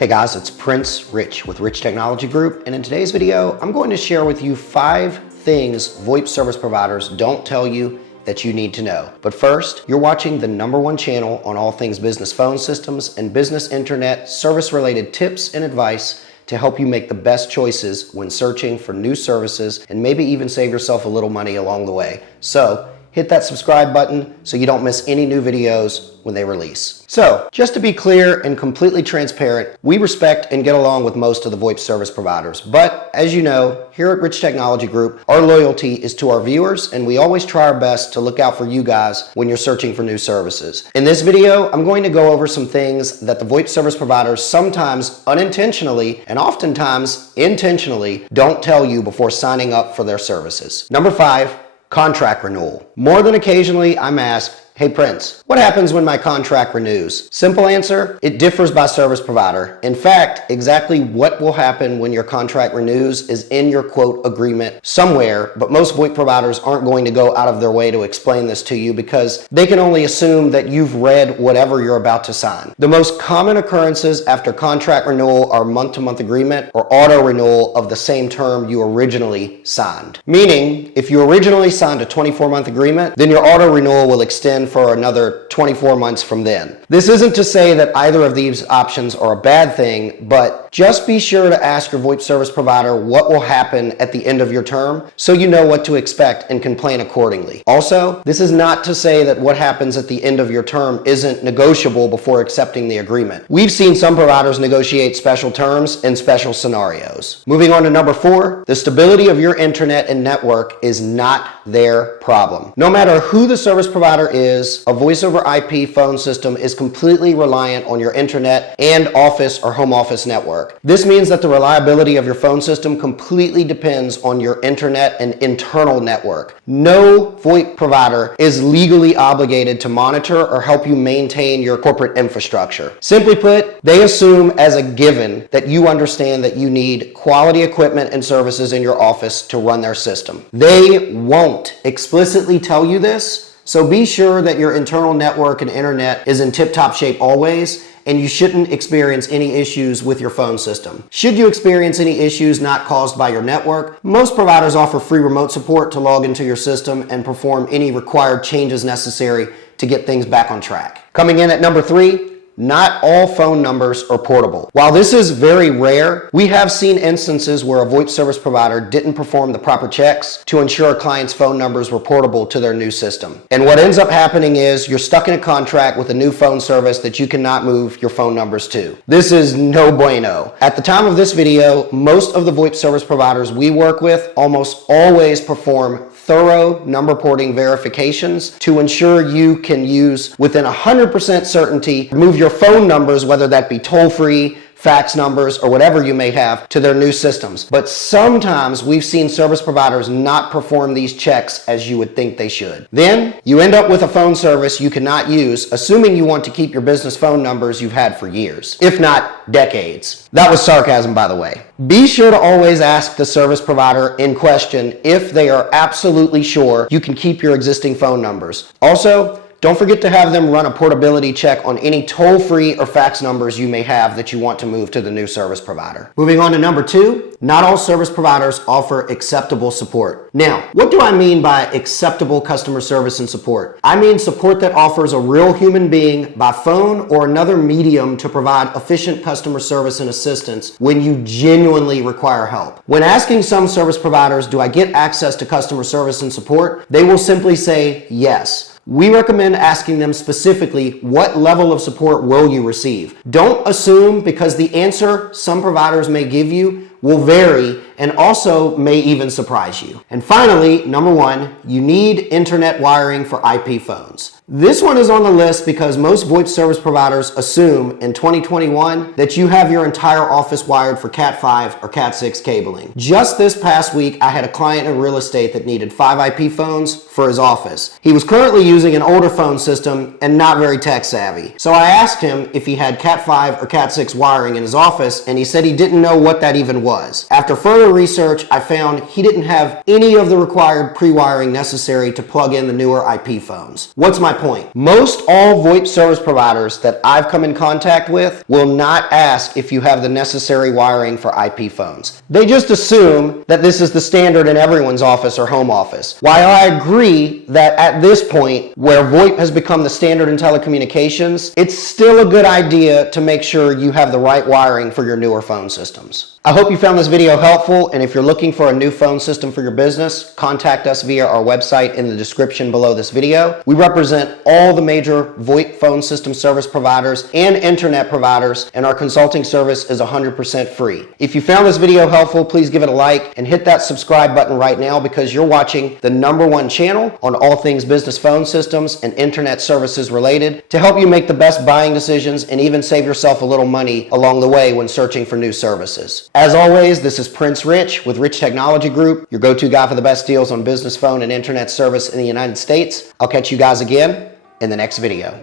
Hey guys, it's Prince Rich with Rich Technology Group, and in today's video, I'm going to share with you 5 things VoIP service providers don't tell you that you need to know. But first, you're watching the #1 channel on all things business phone systems and business internet service-related tips and advice to help you make the best choices when searching for new services and maybe even save yourself a little money along the way. So, hit that subscribe button so you don't miss any new videos when they release. So, just to be clear and completely transparent, we respect and get along with most of the VoIP service providers. But as you know, here at Rich Technology Group, our loyalty is to our viewers, and we always try our best to look out for you guys when you're searching for new services. In this video, I'm going to go over some things that the VoIP service providers sometimes unintentionally and oftentimes intentionally don't tell you before signing up for their services. Number 5, contract renewal. More than occasionally, I'm asked, "Hey Prince, what happens when my contract renews?" Simple answer, it differs by service provider. In fact, exactly what will happen when your contract renews is in your quote agreement somewhere, but most VoIP providers aren't going to go out of their way to explain this to you because they can only assume that you've read whatever you're about to sign. The most common occurrences after contract renewal are month-to-month agreement or auto renewal of the same term you originally signed. Meaning, if you originally signed a 24-month agreement, then your auto renewal will extend for another 24 months from then. This isn't to say that either of these options are a bad thing, but just be sure to ask your VoIP service provider what will happen at the end of your term so you know what to expect and can plan accordingly. Also, this is not to say that what happens at the end of your term isn't negotiable before accepting the agreement. We've seen some providers negotiate special terms in special scenarios. Moving on to number 4, the stability of your internet and network is not their problem. No matter who the service provider is, a voice over IP phone system is completely reliant on your internet and office or home office network. This means that the reliability of your phone system completely depends on your internet and internal network. No VoIP provider is legally obligated to monitor or help you maintain your corporate infrastructure. Simply put, they assume as a given that you understand that you need quality equipment and services in your office to run their system. They won't explicitly tell you this, so be sure that your internal network and internet is in tip-top shape always, and you shouldn't experience any issues with your phone system. Should you experience any issues not caused by your network, most providers offer free remote support to log into your system and perform any required changes necessary to get things back on track. Coming in at number 3, not all phone numbers are portable. While this is very rare, we have seen instances where a VoIP service provider didn't perform the proper checks to ensure a client's phone numbers were portable to their new system. And what ends up happening is you're stuck in a contract with a new phone service that you cannot move your phone numbers to. This is no bueno. At the time of this video, most of the VoIP service providers we work with almost always perform thorough number porting verifications to ensure you can use within 100% certainty move your phone numbers, whether that be toll-free, fax numbers, or whatever you may have, to their new systems. But sometimes we've seen service providers not perform these checks as you would think they should. Then you end up with a phone service you cannot use, assuming you want to keep your business phone numbers you've had for years, if not decades. That was sarcasm, by the way. Be sure to always ask the service provider in question if they are absolutely sure you can keep your existing phone numbers. Also, don't forget to have them run a portability check on any toll-free or fax numbers you may have that you want to move to the new service provider. Moving on to number 2, not all service providers offer acceptable support. Now, what do I mean by acceptable customer service and support? I mean support that offers a real human being by phone or another medium to provide efficient customer service and assistance when you genuinely require help. When asking some service providers, do I get access to customer service and support? They will simply say yes. We recommend asking them specifically, what level of support will you receive? Don't assume, because the answer some providers may give you will vary and also may even surprise you. And finally, number 1, you need internet wiring for IP phones. This one is on the list because most VoIP service providers assume in 2021 that you have your entire office wired for Cat 5 or Cat 6 cabling. Just this past week, I had a client in real estate that needed 5 IP phones for his office. He was currently using an older phone system and not very tech savvy. So I asked him if he had Cat 5 or Cat 6 wiring in his office, and he said he didn't know what that even was. After further research, I found he didn't have any of the required pre-wiring necessary to plug in the newer IP phones. What's my point. Most all VoIP service providers that I've come in contact with will not ask if you have the necessary wiring for IP phones. They just assume that this is the standard in everyone's office or home office. While I agree that at this point, where VoIP has become the standard in telecommunications, it's still a good idea to make sure you have the right wiring for your newer phone systems. I hope you found this video helpful, and if you're looking for a new phone system for your business, contact us via our website in the description below this video. We represent all the major VoIP phone system service providers and internet providers, and our consulting service is 100% free. If you found this video helpful, please give it a like and hit that subscribe button right now, because you're watching the #1 channel on all things business phone systems and internet services related, to help you make the best buying decisions and even save yourself a little money along the way when searching for new services. As always, this is Prince Rich with Rich Technology Group, your go-to guy for the best deals on business phone and internet service in the United States. I'll catch you guys again in the next video.